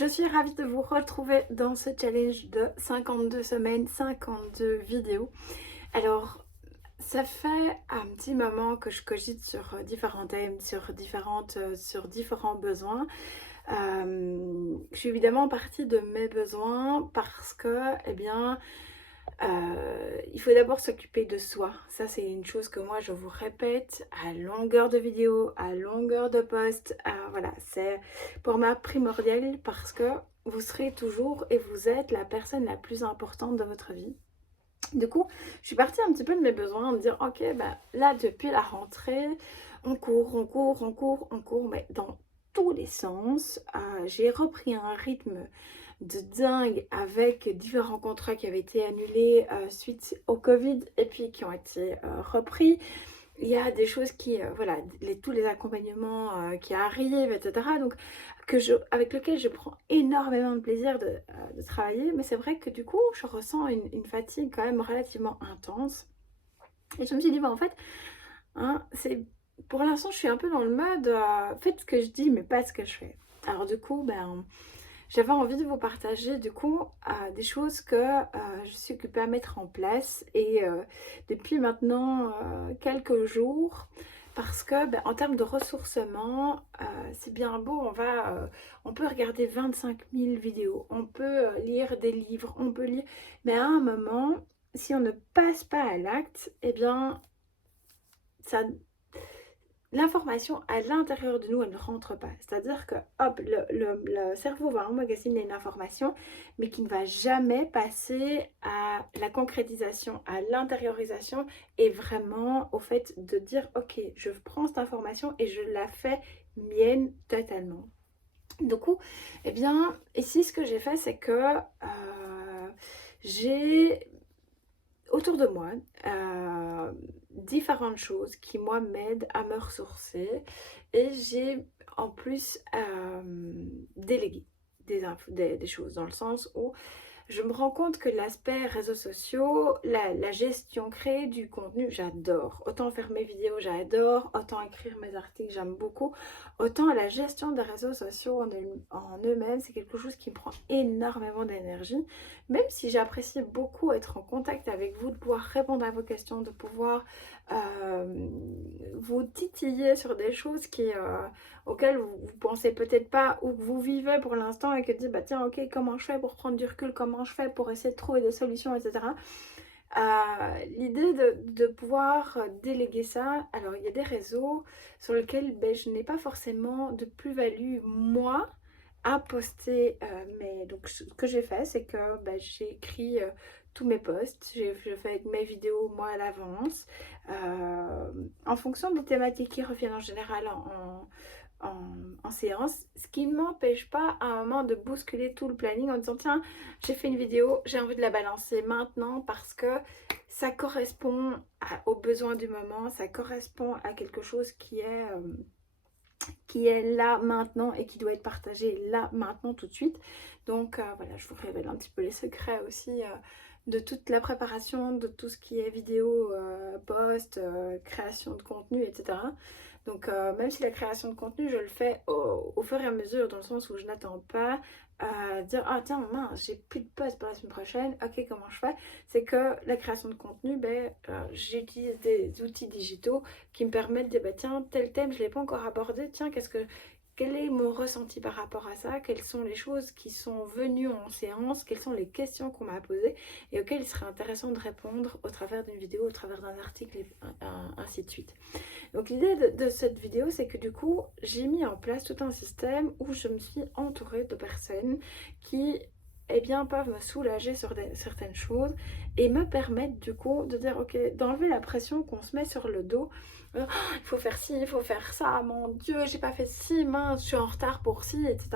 Je suis ravie de vous retrouver dans ce challenge de 52 semaines, 52 vidéos. Alors, ça fait un petit moment que je cogite sur différents thèmes, sur différents besoins. Je suis évidemment partie de mes besoins parce que, eh bien, il faut d'abord s'occuper de soi. Ça, c'est une chose que moi, je vous répète à longueur de vidéo, à longueur de post. Voilà, c'est pour moi primordial parce que vous serez toujours et vous êtes la personne la plus importante de votre vie. Du coup, je suis partie un petit peu de mes besoins, de dire, ok, bah, là, depuis la rentrée, on court, on court, on court, on court, mais dans tous les sens. J'ai repris un rythme de dingue avec différents contrats qui avaient été annulés suite au Covid et puis qui ont été repris. Il y a des choses qui, voilà, tous les accompagnements qui arrivent, etc. Donc, avec lesquels je prends énormément de plaisir de travailler. Mais c'est vrai que du coup, je ressens une fatigue quand même relativement intense. Et je me suis dit, bah en fait, hein, pour l'instant, je suis un peu dans le mode faites ce que je dis, mais pas ce que je fais. Alors du coup, ben, j'avais envie de vous partager du coup des choses que je suis occupée à mettre en place et depuis maintenant quelques jours parce que ben, en termes de ressourcement, c'est bien beau, on peut regarder 25 000 vidéos, on peut lire des livres, on peut lire, mais à un moment, si on ne passe pas à l'acte, eh bien, ça, l'information à l'intérieur de nous, elle ne rentre pas. C'est-à-dire que hop, le cerveau va emmagasiner une information, mais qui ne va jamais passer à la concrétisation, à l'intériorisation et vraiment au fait de dire ok, je prends cette information et je la fais mienne totalement. Du coup, eh bien, ici ce que j'ai fait, c'est que j'ai autour de moi différentes choses qui moi m'aident à me ressourcer et j'ai en plus délégué des choses dans le sens où je me rends compte que l'aspect réseaux sociaux, la gestion créée du contenu, j'adore. Autant faire mes vidéos, j'adore. Autant écrire mes articles, j'aime beaucoup. Autant la gestion des réseaux sociaux en eux-mêmes, c'est quelque chose qui me prend énormément d'énergie. Même si j'apprécie beaucoup être en contact avec vous, de pouvoir répondre à vos questions, de pouvoir vous titiller sur des choses auxquelles vous ne pensez peut-être pas ou que vous vivez pour l'instant et que dites bah tiens ok, comment je fais pour prendre du recul, comment je fais pour essayer de trouver des solutions, etc. L'idée de pouvoir déléguer ça, alors il y a des réseaux sur lesquels ben, je n'ai pas forcément de plus-value moi à poster, mais donc ce que j'ai fait c'est que ben, j'ai écrit tous mes posts, j'ai fait mes vidéos moi à l'avance en fonction des thématiques qui reviennent en général en séance, ce qui ne m'empêche pas à un moment de bousculer tout le planning en disant tiens, j'ai fait une vidéo, j'ai envie de la balancer maintenant parce que ça correspond aux besoins du moment, ça correspond à quelque chose qui est là maintenant et qui doit être partagé là maintenant tout de suite. Donc voilà, je vous révèle un petit peu les secrets aussi de toute la préparation, de tout ce qui est vidéo, post, création de contenu, etc. Donc même si la création de contenu, je le fais au fur et à mesure, dans le sens où je n'attends pas à dire ah tiens mince, j'ai plus de post pour la semaine prochaine, ok comment je fais, c'est que la création de contenu, ben, j'utilise des outils digitaux qui me permettent de dire bah, tiens tel thème je ne l'ai pas encore abordé, tiens quel est mon ressenti par rapport à ça, quelles sont les choses qui sont venues en séance, quelles sont les questions qu'on m'a posées et auxquelles il serait intéressant de répondre au travers d'une vidéo, au travers d'un article et ainsi de suite. Donc l'idée de cette vidéo, c'est que du coup, j'ai mis en place tout un système où je me suis entourée de personnes qui eh bien, peuvent me soulager sur certaines choses et me permettre du coup de dire ok, d'enlever la pression qu'on se met sur le dos. Il faut faire ci, il faut faire ça, mon Dieu, j'ai pas fait ci, mince, je suis en retard pour ci, etc.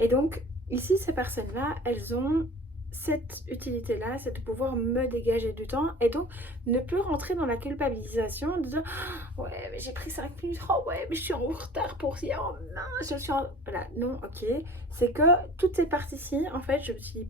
Et donc, ici, ces personnes-là, elles ont cette utilité-là, c'est de pouvoir me dégager du temps et donc ne plus rentrer dans la culpabilisation de dire ouais, mais j'ai pris 5 minutes, oh ouais, mais je suis en retard pour ci, oh mince, je suis en. Voilà, non, ok. C'est que toutes ces parties-ci, en fait,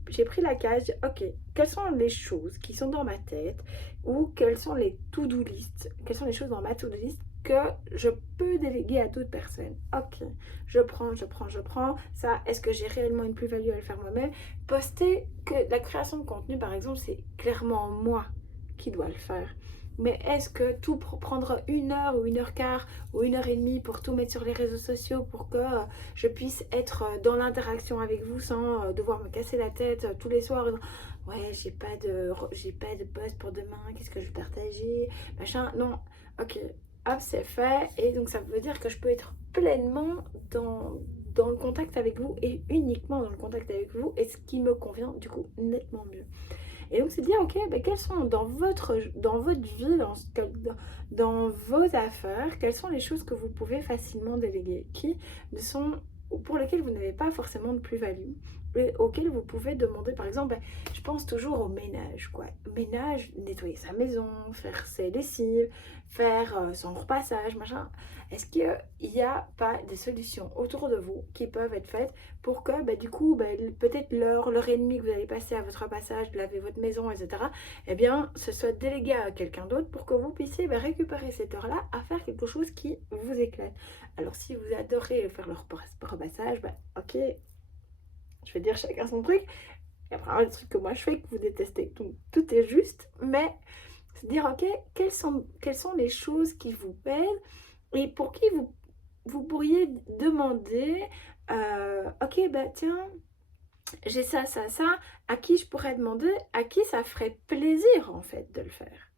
j'ai pris la case, ok, quelles sont les choses qui sont dans ma tête ou quelles sont les to-do list, quelles sont les choses dans ma to-do list que je peux déléguer à d'autres personnes. Ok, je prends. Ça, est-ce que j'ai réellement une plus-value à le faire moi-même? Poster que la création de contenu, par exemple, c'est clairement moi qui dois le faire. Mais est-ce que tout prendre 1 heure ou 1 heure quart ou 1 heure et demie pour tout mettre sur les réseaux sociaux pour que je puisse être dans l'interaction avec vous sans devoir me casser la tête tous les soirs? Ouais, j'ai pas de post pour demain, qu'est-ce que je vais partager, machin. Non, ok, hop, c'est fait. Et donc ça veut dire que je peux être pleinement dans le contact avec vous et uniquement dans le contact avec vous, et ce qui me convient du coup nettement mieux. Et donc c'est de dire, ok, ben, quelles sont dans votre vie, dans vos affaires, quelles sont les choses que vous pouvez facilement déléguer, qui ne sont, pour lesquelles vous n'avez pas forcément de plus-value, et auxquelles vous pouvez demander, par exemple, ben, je pense toujours au ménage, quoi. Ménage, nettoyer sa maison, faire ses lessives, faire son repassage, machin. Est-ce qu'il n'y a pas des solutions autour de vous qui peuvent être faites pour que bah, du coup bah, peut-être l'heure et demie que vous allez passer à votre passage, de laver votre maison, etc., eh bien ce soit délégué à quelqu'un d'autre pour que vous puissiez bah, récupérer cette heure-là à faire quelque chose qui vous éclate. Alors si vous adorez faire le repassage, bah, ok, je vais dire chacun son truc. Il y a vraiment des trucs que moi je fais que vous détestez, donc tout est juste, mais c'est dire ok, quelles sont les choses qui vous pèsent et pour qui vous pourriez demander ok, bah tiens, j'ai ça, à qui je pourrais demander, à qui ça ferait plaisir en fait de le faire.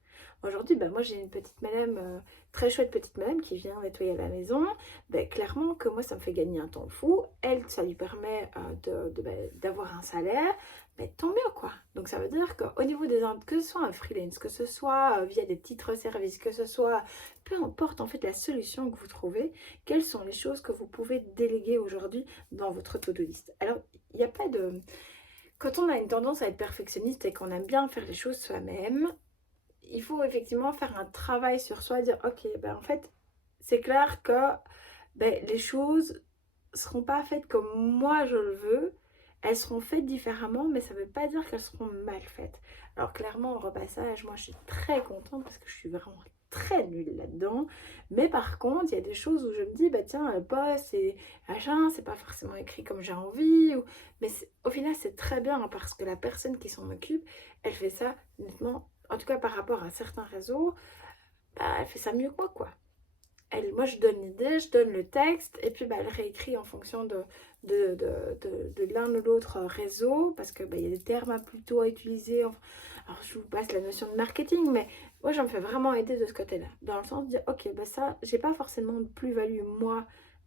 Aujourd'hui, bah, moi j'ai une petite madame, très chouette petite madame qui vient nettoyer la maison. Bah, clairement que moi ça me fait gagner un temps fou. Elle, ça lui permet d'avoir un salaire. Mais tant mieux quoi. Donc ça veut dire qu'au niveau des que ce soit un freelance, que ce soit via des titres services, que ce soit peu importe en fait la solution que vous trouvez, quelles sont les choses que vous pouvez déléguer aujourd'hui dans votre to-do list. Alors il n'y a pas de... Quand on a une tendance à être perfectionniste et qu'on aime bien faire les choses soi-même, il faut effectivement faire un travail sur soi, dire ok, ben en fait, c'est clair que ben, les choses seront pas faites comme moi je le veux, elles seront faites différemment, mais ça veut pas dire qu'elles seront mal faites. Alors clairement, au repassage, moi je suis très contente parce que je suis vraiment très nulle là-dedans, mais par contre, il y a des choses où je me dis, bah tiens, le poste et machin, c'est pas forcément écrit comme j'ai envie, mais au final, c'est très bien hein, parce que la personne qui s'en occupe, elle fait ça, honnêtement, en tout cas par rapport à certains réseaux, bah, elle fait ça mieux que moi, quoi. Moi, je donne l'idée, je donne le texte, et puis bah, elle réécrit en fonction de l'un ou l'autre réseau, parce que bah, y a des termes plutôt à utiliser. Alors, je vous passe la notion de marketing, mais moi, j'en fais vraiment aider de ce côté-là. Dans le sens de dire, ok, bah ça, j'ai pas forcément de plus-value, moi,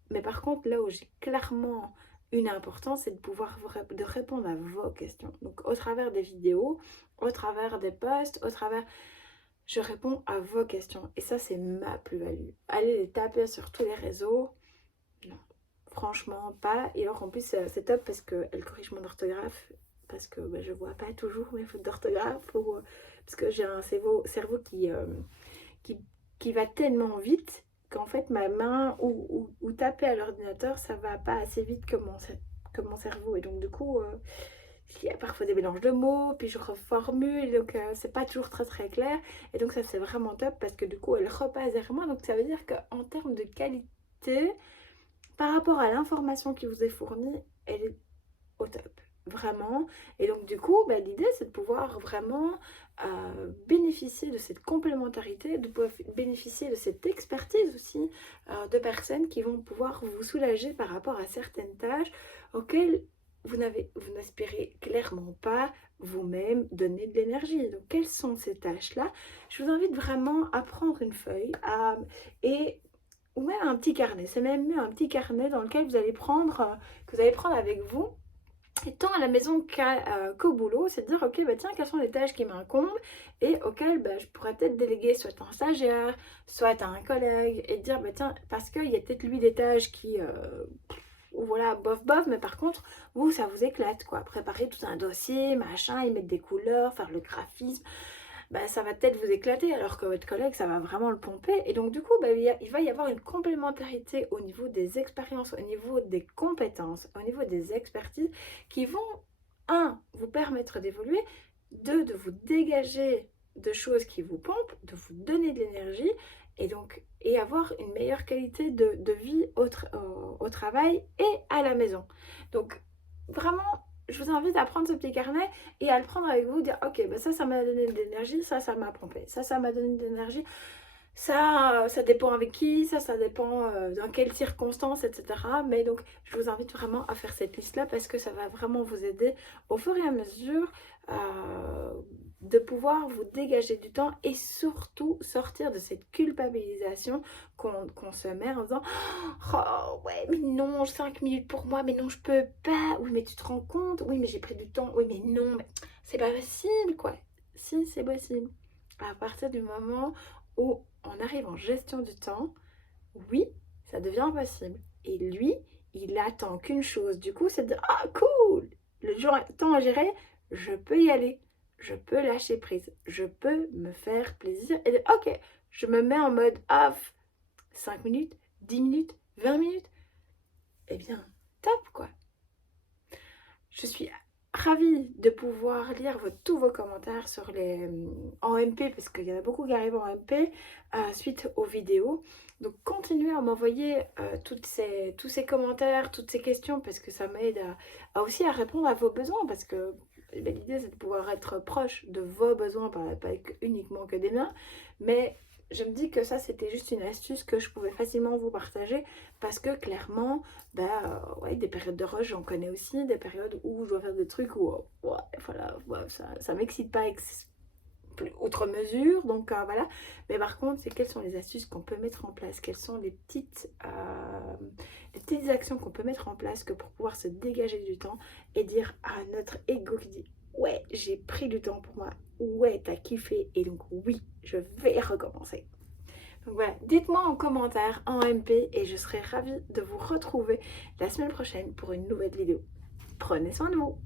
mais par contre, là où j'ai clairement une importance, c'est de pouvoir de répondre à vos questions. Donc, au travers des vidéos, au travers des posts, au travers... Je réponds à vos questions. Et ça, c'est ma plus-value. Allez les taper sur tous les réseaux. Non, franchement, pas. Et alors, en plus, c'est top parce qu'elle corrige mon orthographe. Parce que bah, je vois pas toujours mes fautes d'orthographe. Parce que j'ai un cerveau qui, qui va tellement vite qu'en fait, ma main ou taper à l'ordinateur, ça va pas assez vite que mon cerveau. Et donc, du coup... il y a parfois des mélanges de mots, puis je reformule, donc c'est pas toujours très très clair. Et donc ça c'est vraiment top parce que du coup elle repasse derrière moi. Donc ça veut dire qu'en termes de qualité, par rapport à l'information qui vous est fournie, elle est au top. Vraiment. Et donc du coup, bah, l'idée c'est de pouvoir vraiment bénéficier de cette complémentarité, de pouvoir bénéficier de cette expertise aussi de personnes qui vont pouvoir vous soulager par rapport à certaines tâches auxquelles vous n'aspirez clairement pas vous-même donner de l'énergie. Donc quelles sont ces tâches-là? Je vous invite vraiment à prendre une feuille et ou même un petit carnet. C'est même mieux un petit carnet dans lequel vous allez prendre, que vous allez prendre avec vous. Et tant à la maison qu'au boulot, c'est de dire ok, bah tiens, quelles sont les tâches qui m'incombent et auxquelles bah, je pourrais peut-être déléguer soit à un stagiaire, soit à un collègue, et dire bah tiens, parce qu'il y a peut-être lui des tâches qui voilà, bof bof, mais par contre, vous, ça vous éclate, quoi. Préparer tout un dossier, machin, y mettre des couleurs, faire le graphisme, bah, ça va peut-être vous éclater, alors que votre collègue, ça va vraiment le pomper. Et donc, du coup, bah, il va y avoir une complémentarité au niveau des expériences, au niveau des compétences, au niveau des expertises, qui vont, un, vous permettre d'évoluer, deux, de vous dégager de choses qui vous pompent, de vous donner de l'énergie, et avoir une meilleure qualité de vie au travail et à la maison. Donc vraiment, je vous invite à prendre ce petit carnet et à le prendre avec vous, dire ok, ben ça m'a donné de l'énergie, ça m'a pompé, ça m'a donné de l'énergie, ça dépend avec qui, ça dépend dans quelles circonstances, etc. Mais donc, je vous invite vraiment à faire cette liste-là parce que ça va vraiment vous aider au fur et à mesure de pouvoir vous dégager du temps et surtout sortir de cette culpabilisation qu'on se met en disant oh ouais, mais non, 5 minutes pour moi, mais non, je peux pas. Oui, mais tu te rends compte? Oui, mais j'ai pris du temps. Oui, mais non, mais c'est pas possible, quoi. Si, c'est possible. À partir du moment où on arrive en gestion du temps, oui, ça devient possible. Et lui, il attend qu'une chose, du coup, c'est de dire ah cool, le temps à gérer, je peux y aller, je peux lâcher prise, je peux me faire plaisir et dire ok, je me mets en mode off 5 minutes, 10 minutes, 20 minutes. Eh bien, top quoi. Je suis ravie de pouvoir lire tous vos commentaires sur en MP, parce qu'il y en a beaucoup qui arrivent en MP suite aux vidéos. Donc continuez à m'envoyer tous ces commentaires, toutes ces questions, parce que ça m'aide aussi à répondre à vos besoins, parce que l'idée c'est de pouvoir être proche de vos besoins, pas uniquement que des miens, mais je me dis que ça c'était juste une astuce que je pouvais facilement vous partager, parce que clairement, ouais, des périodes de rush, j'en connais aussi, des périodes où je dois faire des trucs où ouais, voilà, ouais, ça m'excite pas outre mesure, donc voilà. Mais par contre, c'est quelles sont les astuces qu'on peut mettre en place, quelles sont les petites actions qu'on peut mettre en place que pour pouvoir se dégager du temps et dire à notre ego qui dit ouais, j'ai pris du temps pour moi, ouais, t'as kiffé, et donc oui, je vais recommencer. Donc voilà, dites-moi en commentaire, en MP, et je serai ravie de vous retrouver la semaine prochaine pour une nouvelle vidéo. Prenez soin de vous.